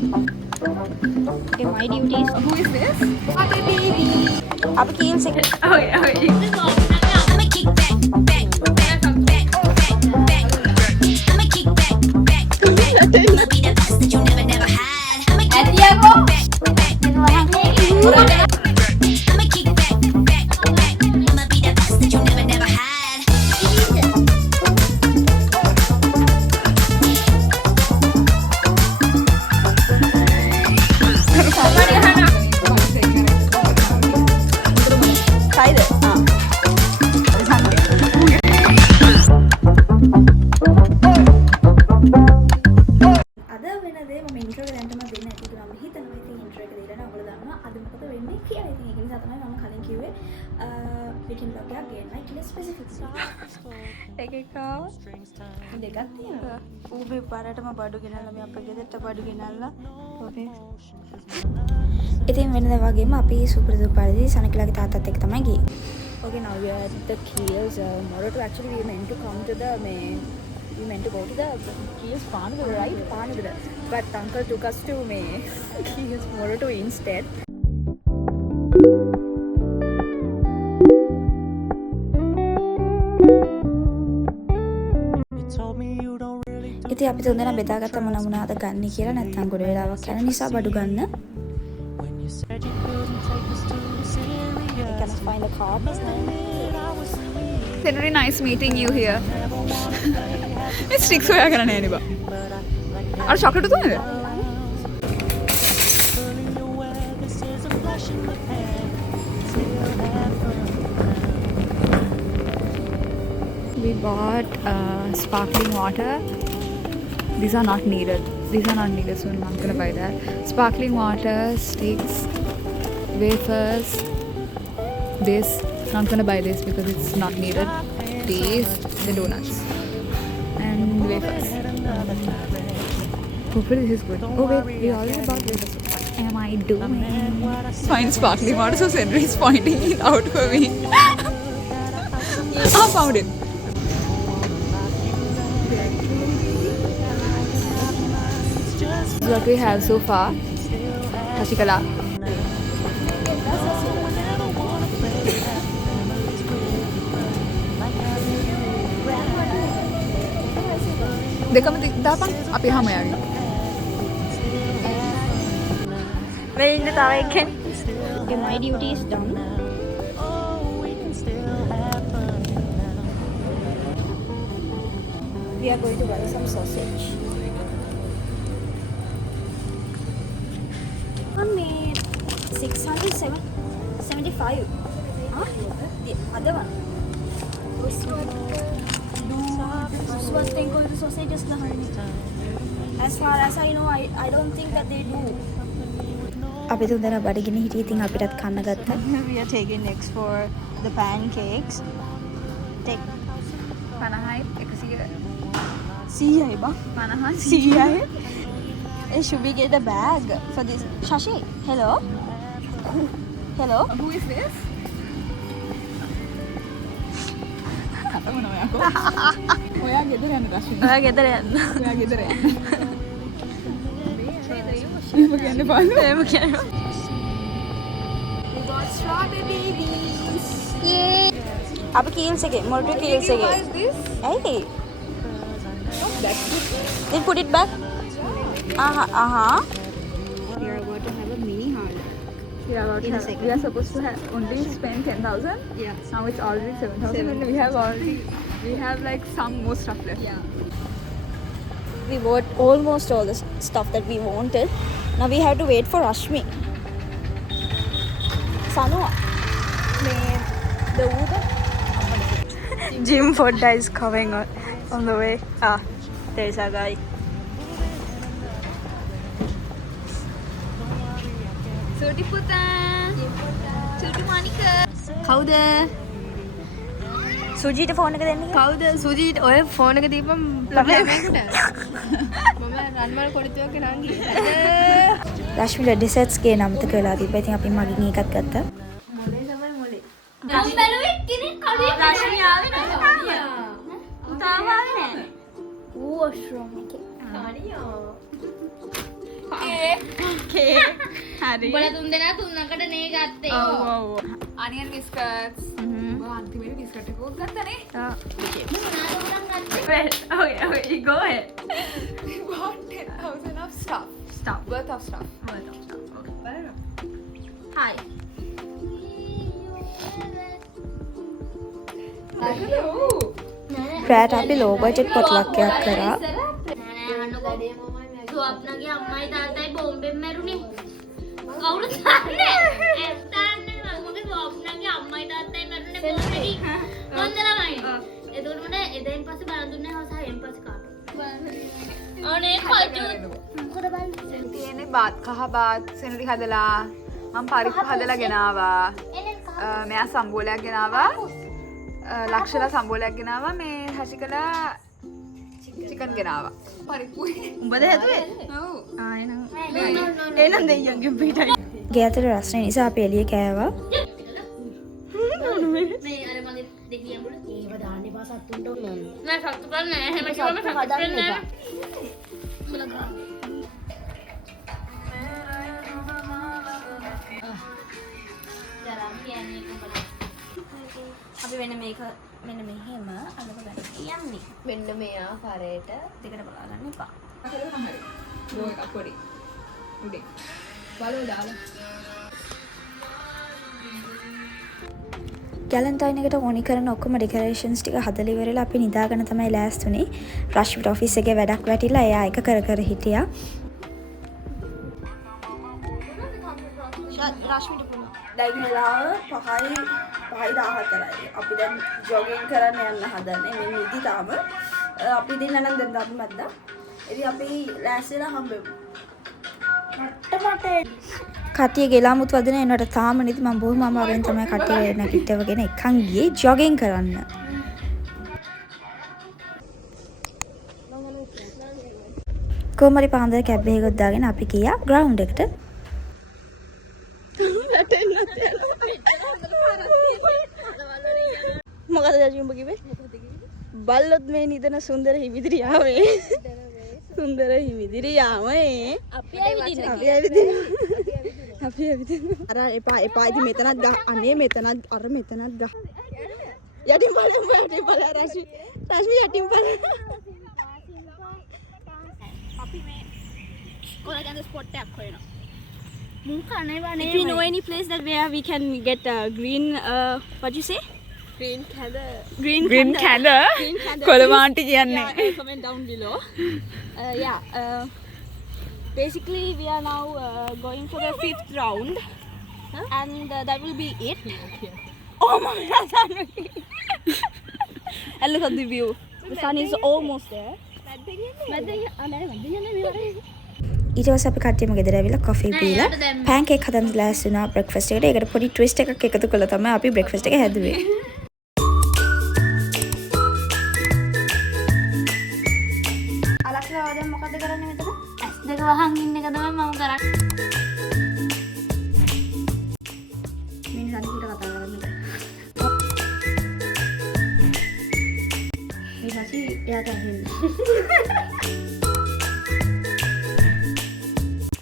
Okay, my duty is. Who is this? Happy baby. Apa kill second. Okay, okay. I'ma kick back, back, back, back, back, back. I'ma kick back, back, back. I'ma be the best that you never, never had. I'ma kick back, back, back, back. I'ma kick back, back, back. I'ma be the best that you never, never had. Try this. අද වෙනදේ මම intro එක දැන්ටම දෙන්න ඇති කියලා මම හිතනවා. ඉතින් intro එක දෙලා නම් ඔයගොල්ලෝ දන්නවා අද මොකද වෙන්නේ කියලා. ඉතින් ඒක නිසා තමයි මම කලින් කිව්වේ පිටින් බ්ලොග් එකක් ගේන්නයි කියලා ස්පෙસિෆික්ලි. එකක දෙකක් තියෙනවා. ඌගේ පාරටම බඩු ගෙනල්ලා මේ අපේ ගෙදරට බඩු ගෙනල්ලා. ඕකේ. ඉතින් වෙනදා වගේම අපි සුපුරුදු පරිදි සනකලාගේ තාත්තත් එක්ක තමයි ගියේ. Okay, now we are at the Keels. Tomorrow to actually we meant to come to the main. We meant to go to the Keels Panagada, right? Panagada. But uncle took us to Keels Moroto instead. ඉතින් අපි තුන්දෙනා බෙදාගත්ත මොනවාද ගන්න කියලා නැත්නම් ගොඩ වෙලාවක් යන නිසා බඩු ගන්න. I cannot find the card. It's very nice meeting you here. It's sticks හොයාගෙන නැහැ නේ බා. අර chocolate දුන්නද? We bought sparkling water. These are not needed. So I'm not gonna buy that. Sparkling water, sticks, wafers. This, not gonna buy this because it's not needed. These, the donuts, and wafers. Hopefully this is good. Oh wait, we already bought this. What am I doing? Find sparkling water, so Henry is pointing it out for me. I found it. This is what we have so far. Shashikala. දෙකම දාපන් අපි හැම යාගේ. මේ ඉන්න තව එකෙන්. Okay, my duty is done. We are going to buy some sausage. One minute. 675. Huh? The other one. This was thing called the sausages now. As far as I know, I don't think that they do. අපි තුන්දෙනා බඩගිනි හිටියේ. ඉතින් අපිටත් කන්න ගත්තා. We are taking next for the pancakes. Take 50යි 100යි බා. 50යි 100යි. Should we get a bag for this? Shashi, hello. Hello. Who is this? ඔයා ගෙදර යන්න රශ්මි. ඔයා ගෙදර යන්න. ඔයා ගෙදර යන්න. එහෙම කියන්න බෑ. එහෙම කියනවා. We got strawberry babies. Yay. අපි කීල්ස් එකේ මොරටු කීල්ස් එකේ. Hey. That's good. Then put it back. We are about to have a mini holiday. We are supposed to have only spend 10,000. Yeah. Now it's already 7,000 and we have like some more stuff left. Yeah. We bought almost all the stuff that we wanted. Now we have to wait for Rashmi. Sanu, the Uber. Jim Fonda is coming on the way. There is a guy. Soti puta. Soti Monica. කවුද? සුජීට phone එක දෙන්න. කවුද සුජීට ඔය phone එක දීපම් ළමයාට මම රන්වල කොඩිතුවක නංගි රශ්මිට ඩෙසර්ට්ස් ගේන අමතක වෙලා තිබ්බා. ඉතින් අපි මගෙන් එකක් ගත්තා. මොලේ තමයි මොලේ මම බැලුවේ කෙනෙක් කඩේ රශ්මි ආවේ නැහැ. තාම ආවේ නැහැ. ඌ වොෂ්රූම් එකේ. අනියෝ හරි. උඹලා තුන් දෙනා තුනකට නේ ගත්තේ. ඔව්. අනියන් බිස්කට්ස්. අන්තිමේ බිස්කට් එකක් ගත්තනේ. Okay, go ahead. We bought 10,000 of stuff. Worth of stuff. Hi. රෑට අපි ලෝ බජට් පොට්ලක්යක් කරා. ස්වප්නගේ අම්මයි තාත්තයි බෝම්බෙන් මැරුණේ. කවුරුද දන්නේ? මගේ ස්වප්නගේ අම්මයි තාත්තයි මැරුණේ බෝම්බෙකින්. මොන්දලමයි. එතකොට මට එදෙන් පස්සේ බලන් දුන්නේ හවසෙන් පස්සේ කාට. අනේ කජු. මොකද බලන්නේ? තියෙන්නේ බාත් කහ බාත් සෙනරි හදලා මම පරිප්පු හදලා ගෙනාවා. මෙයා සම්බෝලයක් ගෙනාවා. ලක්ෂලා සම්බෝලයක් ගෙනාවා. මේ හසිකලා චිකන් ගෙනාවා. පරිප්පුයි. උඹද හැදුවේ? ඔව්. එහෙනම් දෙයියන්ගේ පිටයි. ගේ අතර රස්නේ නිසා අපි එළිය කෑවා. මේ අර මගේ දෙකියම් වල ඒව දාන්න එපා සත්තුන්ට නෑ සත්තු කරන්නේ නැහැ හැම කිව්වම සත්තු කරන්නේ නැහැ අපි වෙන මේක මෙන්න මෙහෙම අලක ගන්න යන්නේ. මෙන්න මේ ආකාරයට දෙකට බලා ගන්න එපා. හරි. ගෝ එකක් පොඩි. උඩේ. බලෝ දාලා. ගැලන්ටයින් එකට ඕනි කරන ඔක්කොම ඩෙකොරේෂන්ස් ටික හදලා ඉවරලා අපි නිදාගෙන තමයි ලෑස්තුනේ. රශ්මිට ඔෆිස් එකේ වැඩක් වැටිලා එයා එක කර හිටියා. රශ්මිට පුළුවන්. දැන් වෙලාව 5:14යි. අපි දැන් ජොගින් කරන්න යන්න හදන්නේ. මේ නිදි තාම. අපි දින නම් දැන් අපි මැද්දා. ඉතින් අපි ලෑස්තිලා හම්බෙමු. කටිය ගෙලාමුත් වදින එනට තාම නිදි. මම බොහොම අමාරුවෙන් තමයි කටිය නැගිටවගෙන එකන් ගියේ ජොගින් කරන්න. කොහමරි පාන්දර කැබ් එකක් දාගෙන අපි ගියා ග්‍රවුන්ඩ් එකට. මොකද ජජුඹ කිව්වේ? බල්ලොත් මේ නිදන සුන්දර හිමිදිරියාවේ. සුන්දර හිමිදිරියාවේ. අපි ඇවිදින්න. අර එපා ඉතින් මෙතනත් ගහ. අනේ මෙතනත් අර මෙතනත් ගහ. යටින් බලමු රශ්මි යටින් බලමු. අපි මේ කොලගන්ද ස්පොට් එකක් හොයනවා. If you know any place that where we can get green, what you say? Green candle. කොළමාන්ටි කියන්නේ. Yeah, comment down below. Basically, we are now going for the 5th round, and that will be it. Oh my God! And look at the view. The sun is almost there. ඊට පස්සේ අපි කට්ටියම ගෙදර ඇවිල්ලා coffee පීලා pancake හදන්න ලෑස්ති වුණා breakfast එකට. ඒකට පොඩි ට්විස්ට් එකක් එකතු කළා තමයි අපි බ්‍රෙක්ෆාස්ට් එක හැදුවේ. අලක්ෂලා දැන් මොකද කරන්නේ මෙතන? දෙක වහන් ඉන්න එක තමයි මම කරන්නේ මිනිස්සුන්ට කතා කරන්න. මේ පස්සේ එයාට ඇහෙන්න.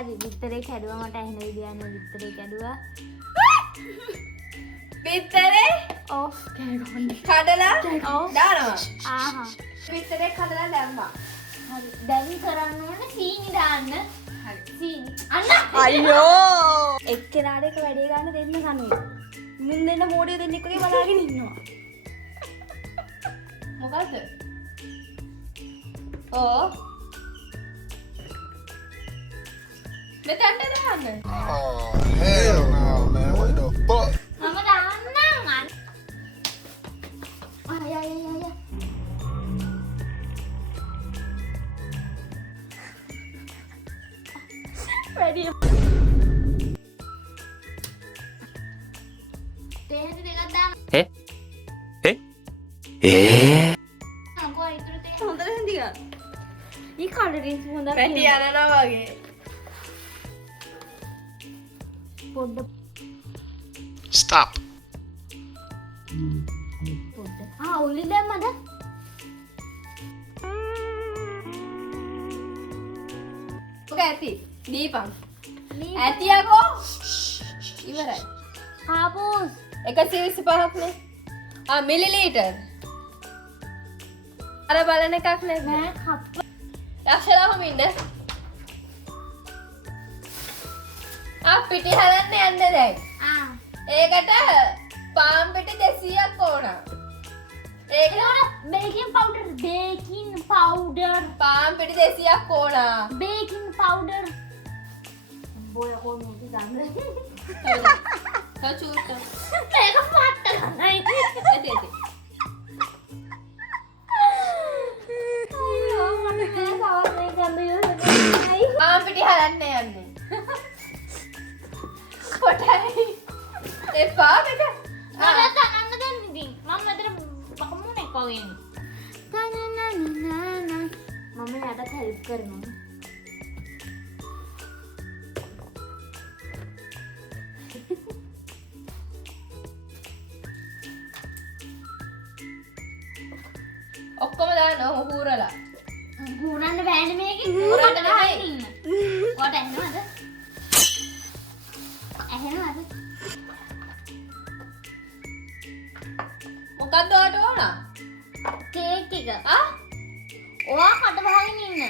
හරි විතරේ කැඩුවා මට ඇහෙන විදියක් නේ විතරේ කැඩුවා පිටරේ ඔෆ් කඩලා ඔව් දානවා. ආහා පිටරේ කඩලා දැම්මා. හරි දැන් කරන්න ඕනේ සීනි දාන්න හරි. සීනි අන්න අයියෝ! එක්කෙනාට එක වැඩේ ගන්න දෙන්න කන්නේ. මුන් දෙන්න මෝඩිය දෙන්නෙක් වගේ බලාගෙන ඉන්නවා. මොකද්ද ඕ මෙතනට දාන්න Oh, hell no, man. What the fuck? මම දාන්නම් අන්න ආය වැඩි තේහෙද දෙකක් දාන්න අංකෝ ඉතුරු තේ හොඳට හින්දියා. ඊ කලරින්ස් හොඳක් පැටි යනවා වගේ. පොඩ්ඩ Stop. උල්ලි දැම්මද ඔක ඇති. දීපන්. ඇතියකෝ. ඉවරයි. කාපුස් 125ක් නේ. මිලිලීටර්. අර බලන එකක් නේ. නෑ කප්ප යක්ෂලාම ඉන්න. පිටි හදන්න යන්න දැන්. ඒකට පාන් පිටි 200ක් ඕන. ඒක බේකින් පවුඩර් පාන් පිටි 200ක් ඕන. බේකින් පවුඩර් බෝය කොහොමද ගන්න සචූට. මේක පාට ගන්නයි ඇති. අයියෝ මට මේ සවස්නේ ගන්න යන්නේ පාන් පිටි හදන්න යන්නේ. කොටයි. එපා මේක. මම තනන්න දැන් ඉතින් මම මෙතන බකමුනේ කෝගෙන තනනනනන මම යාට හෙල්ප් කරනවා ඔක්කොම දාන්න හූරලා. ගුණන්න බෑනේ මේකේ හූරන්න ගහගෙන බෑ. ඉන්න කොට ඇහෙනවද ඇහෙනවද මොකක්ද ඔයාට ඕන? කේක් එක ඔයා කට බහගෙන ඉන්න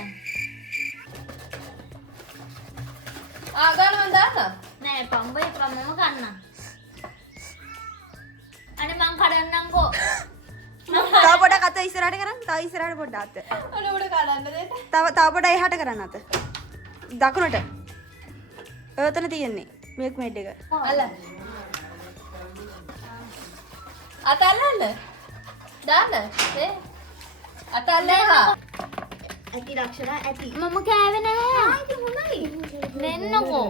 ගන්න දාන්න. නෑ පම්බයි මම ගන්නම් අනේ මං කඩන්නම්කෝ තව පොඩක් අත ඉස්සරහට කරන්න. තව ඉස්සරහට පොඩ්ඩක් අත. ඔන්න උඩ කඩන්න දෙන්න. තව පොඩක් එහාට කරන්න අත. දකුණට. ඔතන තියෙන්නේ මිල්ක් මේඩ් එක. අල්ල. අත අල්ලන්න. දාන්න. අත අල්ලලා. ඇති ලක්ෂණ ඇති මම කෑවේ නැහැ ආයිත් හොඳයි දෙන්නකෝ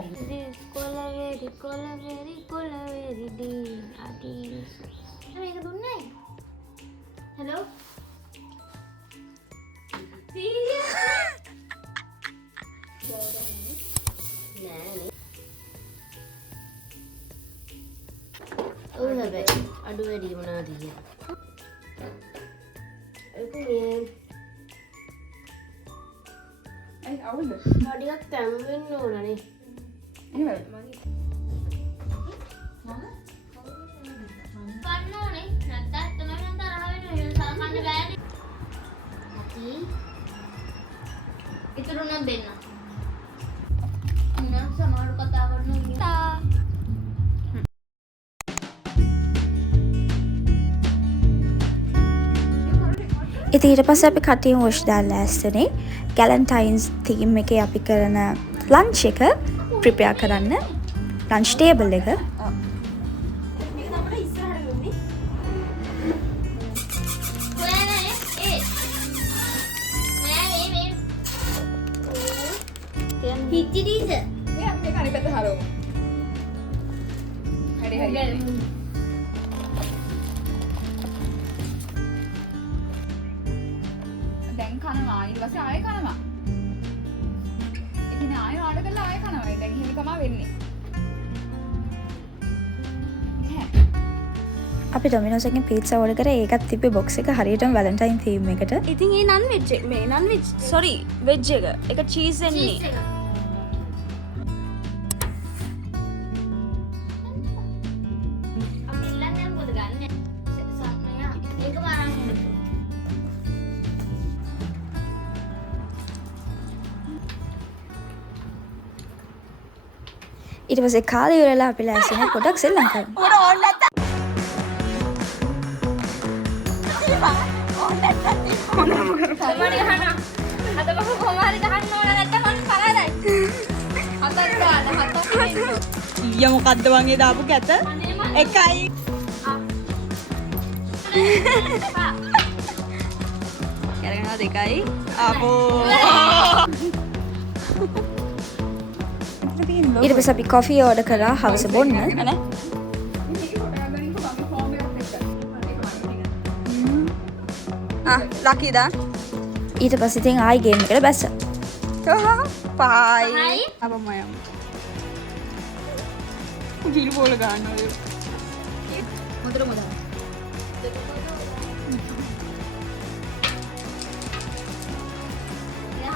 කොලවේරි දී අටි මේක දුන්නේ හෙලෝ ඔව් හැබැයි අඩු වැඩි මොනවද කියන්නේ ඒක මේ ටිකක් තැම් වෙන්න ඕනනේ කන්න ඕනේ නැත්නම් තමයි මම තරහ වෙන්නේ සලකන්න බෑනේ ඇති ඉතුරු නම් දෙන්න මම සමහර කතා කරනවා ඉතින් ඊට පස්සේ අපි කටින් වොෂ් දාලා ඇස්තනේ ගැලන්ටයින්ස් තීම් එකේ අපි කරන ලන්ච් එක ප්‍රිපෙයාර් කරන්න ලන්ච් ටේබල් එක. පිච්චිදීද මේක අනිත් පැත්ත හරවමු. හරි හරි. දැන් කනවා ඊට පස්සේ ආයෙ කනවා. ඒ කියන්නේ ආයෙ ආඩ කරලා ආයෙ කනවා. දැන් එහෙම තමයි වෙන්නේ. අපි ඩොමිනෝස් එකෙන් පීට්සා ඕඩර් කරේ ඒකත් තිබ්බේ බොක්ස් එක හරියටම වැලන්ටයින් තීම් එකට. ඉතින් ඒ නන් වෙජ් මේ නන් වෙජ් සෝරි වෙජ් එක. ඒක චීස් එන්නේ. ඊට පස්සේ කාලේ ඉවරලා අපි ලෑස්තිනේ පොඩක් සෙල්ලම් කරමු. ඊය මොකද්ද වගේ දාපු කැත? එකයි. කරගෙනවා දෙකයි. ආපෝ. ඊට පස්සේ අපි කොෆි ඕඩර් කරා හවස බොන්න. නේ? ලකී දාන්න. ඊට පස්සේ ඉතින් ආයි ගේම් එකට බැස්සා. පහයි. අපම යමු. ගිලු බෝල ගන්නවා. මුදර මුදර.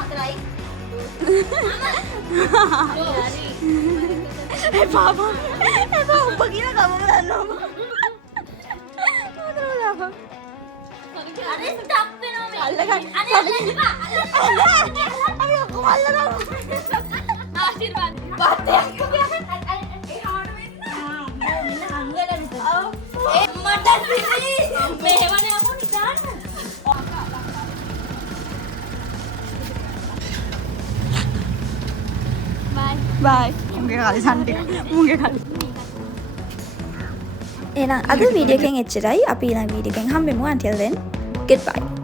හතරයි එපා උඹ කියන කමම දන්නවා. අර ස්ටක් වෙනවා මේ. අල්ලගන්න. අපි ඔක්කොම අල්ලනවා. ආශිර්වාද. මට සිසි මෙහෙමනේ අපෝ නිදාන්න. බයි. මුගේ කාලේ සම්ටි. මුගේ කාලේ. එහෙනම් අද වීඩියෝ එකෙන් එච්චරයි. අපි ඊළඟ වීඩියෝ එකෙන් හම්බෙමු. until then goodbye.